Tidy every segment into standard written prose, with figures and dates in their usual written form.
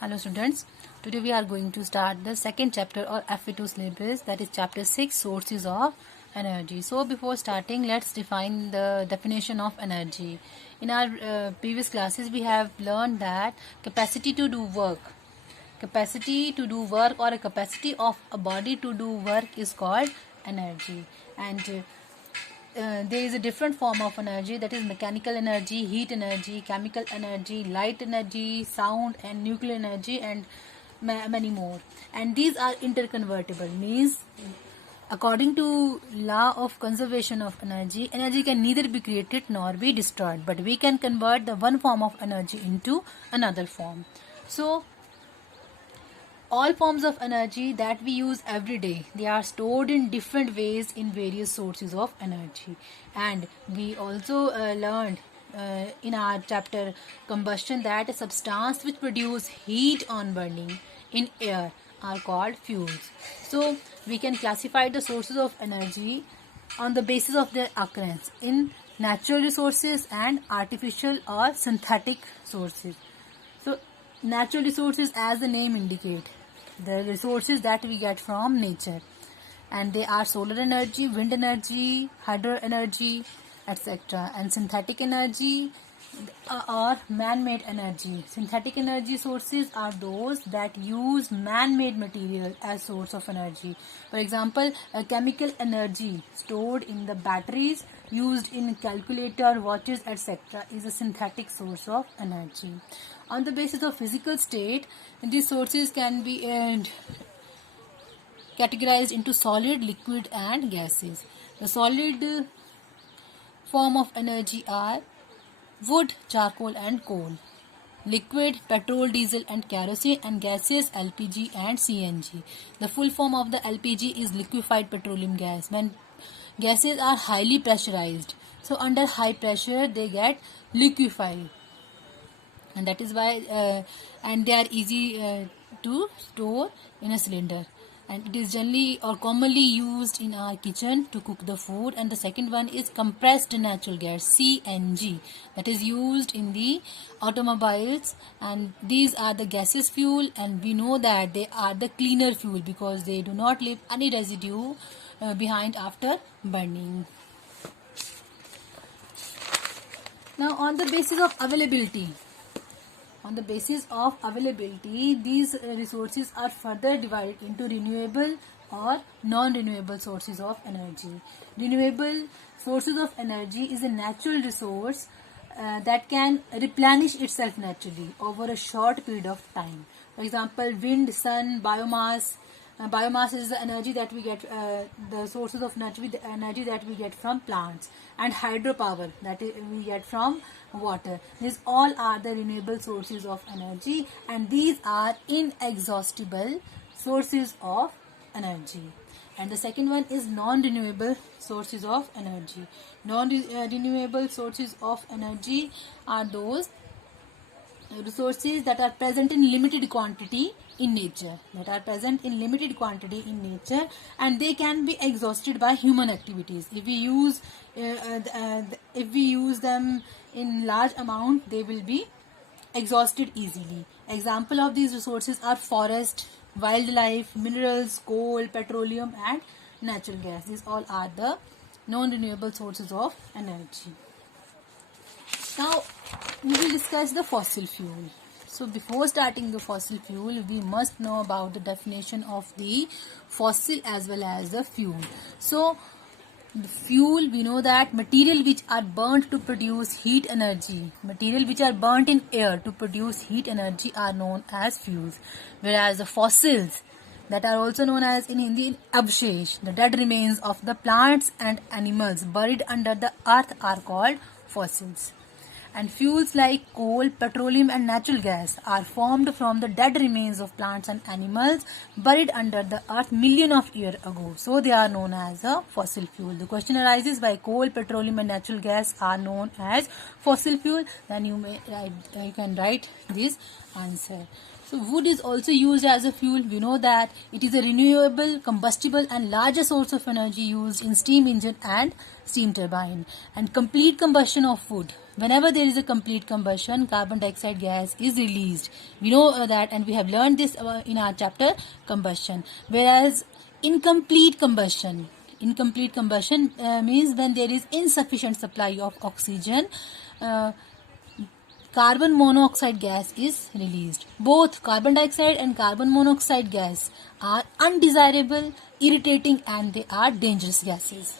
Hello students, today we are going to start the second chapter or FE2 syllabus, that is chapter 6, sources of energy. So before starting, let's define the definition of energy. In our previous classes we have learned that capacity to do work or a capacity of a body to do work is called energy. And there is a different form of energy, that is mechanical energy, heat energy, chemical energy, light energy, sound and nuclear energy, and many more. And these are interconvertible, means according to law of conservation of energy, energy can neither be created nor be destroyed, but we can convert the one form of energy into another form. So all forms of energy that we use every day, they are stored in different ways in various sources of energy. And we also learned in our chapter combustion that a substance which produce heat on burning in air are called fuels. So we can classify the sources of energy on the basis of their occurrence in natural resources and artificial or synthetic sources. So natural resources, as the name indicate, the resources that we get from nature, and they are solar energy, wind energy, hydro energy, etc. And synthetic energy or man-made energy. Synthetic energy sources are those that use man-made material as source of energy. For example, a chemical energy stored in the batteries used in calculator, watches, etc. is a synthetic source of energy. On the basis of physical state, these sources can be categorized into solid, liquid and gases. The solid form of energy are wood, charcoal and coal. Liquid, petrol, diesel and kerosene, and gases, LPG and CNG. The full form of the LPG is liquefied petroleum gas. When gases are highly pressurized, so under high pressure they get liquefied, and that is why and they are easy to store in a cylinder, and it is generally or commonly used in our kitchen to cook the food. And the second one is compressed natural gas, CNG, that is used in the automobiles, and these are the gaseous fuel, and we know that they are the cleaner fuel because they do not leave any residue behind after burning. Now on the basis of availability, these resources are further divided into renewable or non-renewable sources of energy. Renewable sources of energy is a natural resource that can replenish itself naturally over a short period of time. For example, wind, sun, biomass. Biomass is the energy that we get, the sources of energy that we get from plants, and hydropower that we get from water. These all are the renewable sources of energy, and these are inexhaustible sources of energy. And the second one is non-renewable sources of energy. Non-renewable sources of energy are those resources that are present in limited quantity in nature, and they can be exhausted by human activities. If we use them in large amount, they will be exhausted easily. Example of these resources are forest, wildlife, minerals, coal, petroleum and natural gas. These all are the non-renewable sources of energy. Now we will discuss the fossil fuel. So before starting the fossil fuel, we must know about the definition of the fossil as well as the fuel. So the fuel, we know that material which are burnt to produce heat energy, material which are burnt in air to produce heat energy are known as fuels. Whereas the fossils, that are also known as in Hindi avshesh, the dead remains of the plants and animals buried under the earth are called fossils. And fuels like coal, petroleum and natural gas are formed from the dead remains of plants and animals buried under the earth millions of years ago. So they are known as a fossil fuel. The question arises, why coal, petroleum and natural gas are known as fossil fuel? Then you can write this answer. So wood is also used as a fuel. We know that it is a renewable, combustible and largest source of energy used in steam engine and steam turbine. And complete combustion of wood. Whenever there is a complete combustion, carbon dioxide gas is released. We know that, and we have learned this in our chapter combustion. Whereas incomplete combustion means when there is insufficient supply of oxygen, carbon monoxide gas is released. Both carbon dioxide and carbon monoxide gas are undesirable, irritating and they are dangerous gases.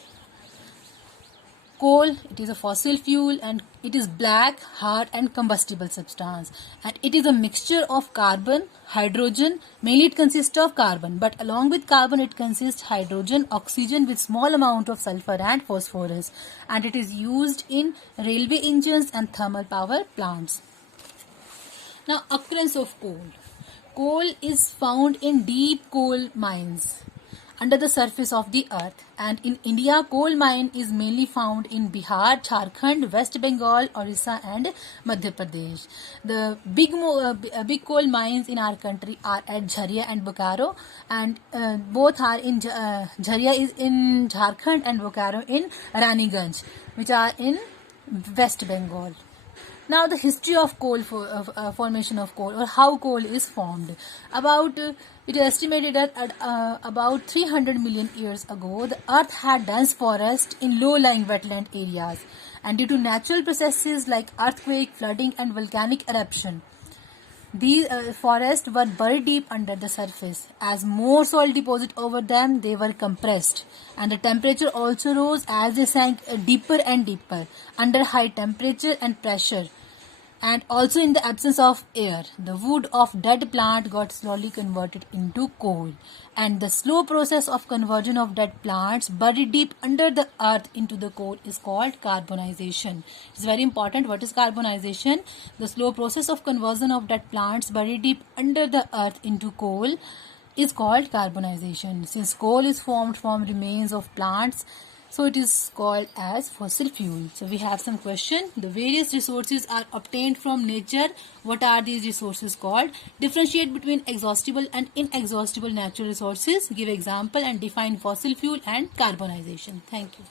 Coal, it is a fossil fuel and it is black, hard and combustible substance. And it is a mixture of carbon, hydrogen, mainly it consists of carbon, but along with carbon it consists hydrogen, oxygen with small amount of sulfur and phosphorus. And it is used in railway engines and thermal power plants. Now, occurrence of coal. Coal is found in deep coal mines under the surface of the earth, and in India coal mine is mainly found in Bihar, Jharkhand, West Bengal, Orissa and Madhya Pradesh. The big coal mines in our country are at Jharia and Bokaro, and both are in Jharia is in Jharkhand and Bokaro in Raniganj, which are in West Bengal. Now the history of coal, formation of coal, or how coal is formed. It is estimated that about 300 million years ago, the earth had dense forest in low-lying wetland areas, and due to natural processes like earthquake, flooding and volcanic eruption, these forests were buried deep under the surface. As more soil deposited over them, they were compressed, and the temperature also rose as they sank deeper and deeper under high temperature and pressure. And also in the absence of air, the wood of dead plant got slowly converted into coal. And the slow process of conversion of dead plants buried deep under the earth into the coal is called carbonization. It's very important. What is carbonization? The slow process of conversion of dead plants buried deep under the earth into coal is called carbonization. Since coal is formed from remains of plants, so it is called as fossil fuel. So we have some question. The various resources are obtained from nature. What are these resources called? Differentiate between exhaustible and inexhaustible natural resources. Give example and define fossil fuel and carbonization. Thank you.